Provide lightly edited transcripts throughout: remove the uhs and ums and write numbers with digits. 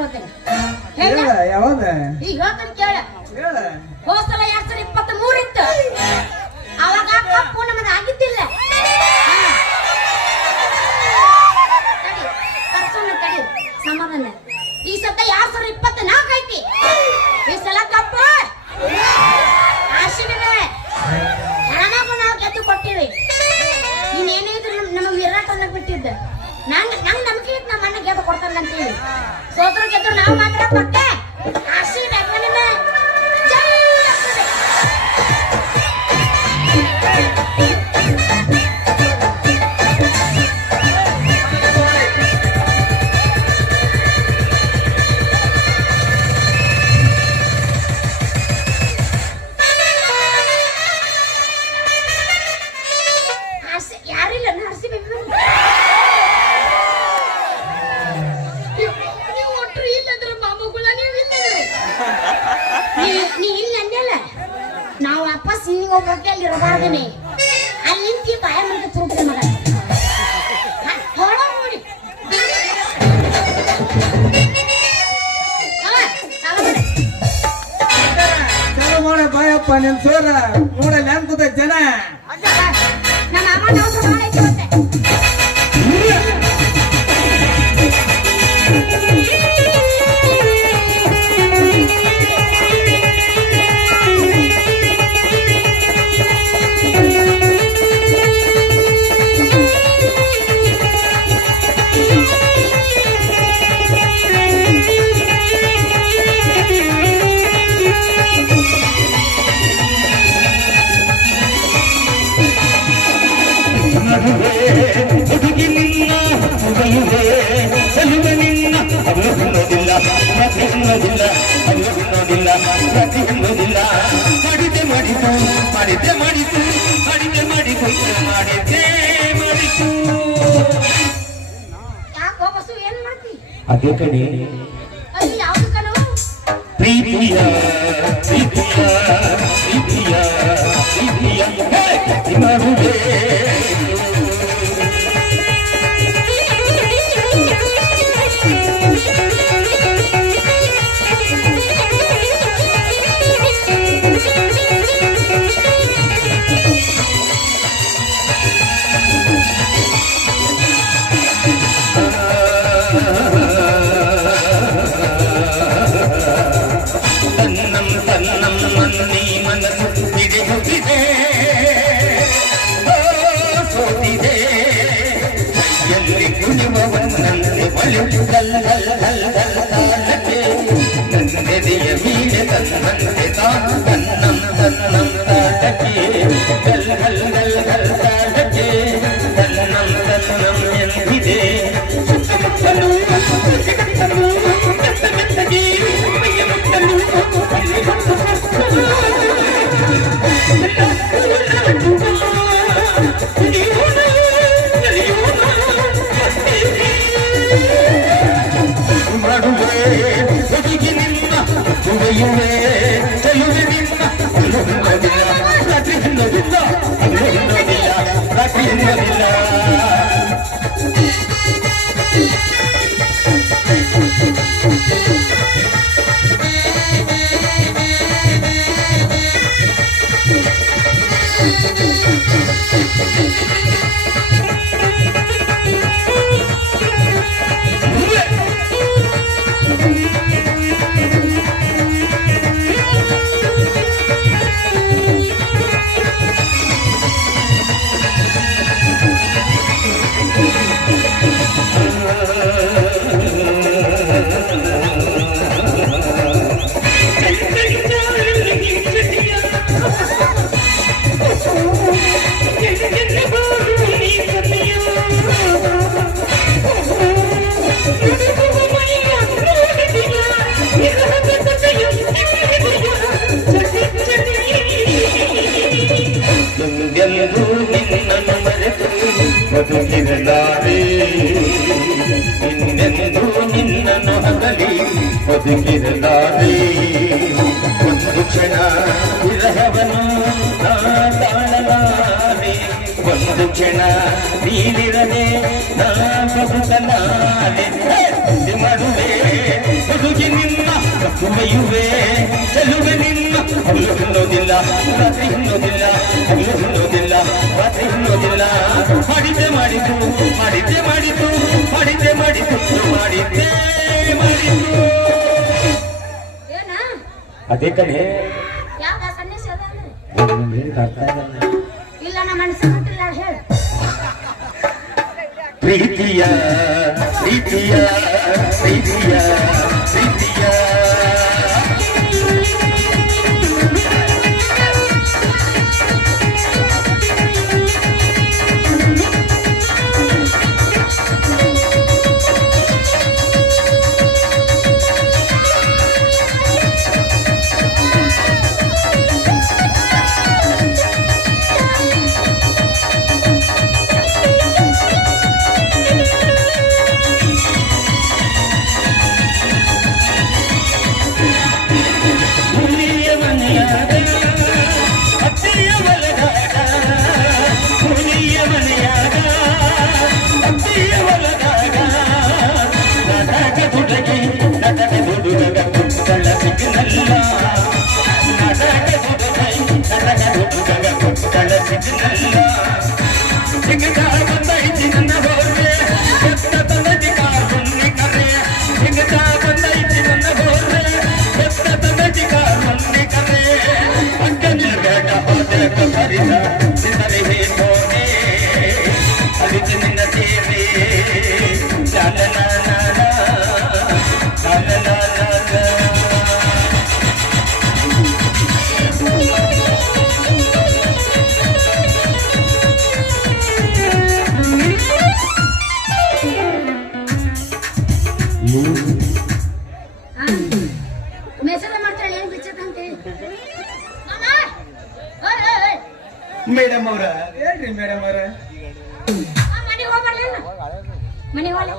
ಮಾತು ಹೇಳ್ತೇನೆ. ಯಾವಾಗ ಈಗ ಹೇಳ್ತೇನೆ ಕೇಳ. ಹೋಸಲ 2023 ಇತ್ತು. ಅವಾಗ ಕಪ್ಪು ನಮ್ಮದು ಆಗಿದ್ದಿಲ್ಲ. ತಡಿ ಸಮಾಧಾನ. ಈ ಸತ 2024 ಐತಿ. ಈ ಸಲ ಕಪ್ಪು ಆಶೀರ್ವಾದ ನಮಗೂ ನಾವು ಗೆದ್ದು ಕೊಟ್ಟಿವಿ. ಇನ್ನೇನಿದ್ರು ನಮ್ಮ ವಿರಾಟ್ ಅನ್ನಕ್ ಬಿಟ್ಟಿದ್ದ. ನಂಗೆ ನಂಬಿಕೆ ಇತ್ತು ನಮ್ಮ ಅಣ್ಣ ಗೆದ್ದು ಕೊಡ್ತಾನೆ ಅಂತೇಳಿ. ಸೋತರು ಗೆದ್ದು ನಾವು ಮಾತ್ರ ಪಕ್ಕ ಆಶೀರ್ವಾದ ಜೈ ಆಗ್ತದೆ. ಯಾರಿಲ್ಲ ನರ್ಸಿ ನೀವು ಒಟ್ಟರು ಇಲ್ಲದ್ರ ಮಾಮಗಳ ನೀವು ಇಲ್ಲ ನೀ ಇಲ್ಲ ಅಂದಲ್ಲ. ನಾವು ಅಪ್ಪ ಸಿಂಗಿಗೆ ಹೋಗ್ಬೇಕೆ ಅಲ್ಲಿ ಇರಬಾರ್ದೇನೆ. ಅಲ್ಲಿ ನಿಂತಿ ಬಾಯ ಮಗ ತುರುಕ್ರೆ ಮಗ ಹೊಳ ನೋಡಿ ಚಾಲು ಮಾಡ ಬಾಯಪ್ಪ ನಿನ್ ಸೋರ ನೋಡಲ್ಲ ಅನ್ಕೋತ ಜನ. ನಮ್ಮ ಅಮ್ಮ ನಾವು ಮಾಡೈತೆ ಅದೇ ಕಡೆ ಅಲ್ಲಿ ಯಾವ್ದು ಕಣೋ ಪ್ರೀತಿಯ ಪ್ರೀತಿಯ ಪ್ರೀತಿಯ ಪ್ರೀತಿಯ ಮರುವೆ ಬದುಕಿರಲಾರೆ ಇನ್ನೆಂದು ನಿನ್ನನ್ನು ಹಗಲಿ ಬದುಕಿರಲಾರೆ ಒಂದು ಕ್ಷಣ ವಿರಹವನ್ನು ತಾಳಲಾರೆ ಒಂದು ಕ್ಷಣ ನೀಲಿರದೆ ನಾ ಬದುಕಲಾರೆ ಮರುವೆ ಹುಡುಗಿ ನಿನ್ನ ಕುಮೆಯುವೆ ಚೆಲುವೆ ನಿನ್ನ ಹಲ್ಲು ಹಿನ್ನೋದಿಲ್ಲ ರಾತ್ರಿ ಹಿನ್ನೋದಿಲ್ಲ ಹಲ್ಲು ಹಿನ್ನೋದಿಲ್ಲ ರಾತ್ರಿ ಹಿನ್ನೋದಿಲ್ಲ ಮಾಡಿದ್ದೆ ಮಾಡಿದ್ದು ಮಾಡಿದ್ದೆ ಮಾಡಿದ್ದು ಮಾಡಿದ್ದೆ ಮಾಡಿದ್ದು ಮಾಡಿದ್ದೆ ಮಾಡಿದ್ದು ಏನ ಅದೇ ಕಡೆ ಯಾಕ ಸನ್ನಿಸ ಇಲ್ಲ ನಮ್ಮ ಮನಸ್ಸು ಬಿಟ್ಟಿಲ್ಲ ಹೇಳು ಪ್ರೀತಿಯ ಪ್ರೀತಿಯ ಪ್ರೀತಿಯ ಪ್ರೀತಿಯ ಮೆಸೇಜ್ ಮಾಡ್ತಾಳೆ ಏನ್ ಬಿಚ್ಚದಂತೆ ಮೇಡಮ್ ಅವ್ರ ಹೇಳ್ರಿ ಮೇಡಮ್ ಅವ್ರ ಮನೆಗೆ ಹೋಗ್ಬರ್ಲಿಲ್ಲ ಮನೆಗೆ ಹೋಗ್ಲಿ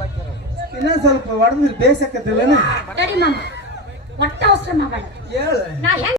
ಇನ್ನೊಂದ್ ಸ್ವಲ್ಪ ಹೊಡೆದ್ರೆ ಬೇಸಕ್ಕತ್ತಿಲ್ಲನ ತಡಿ ಮಾಮ ಒಟ್ಟ ಅವಸರ ಮಾಡಬೇಡ ಹೇಳ ನಾ ಹೆಂಗ್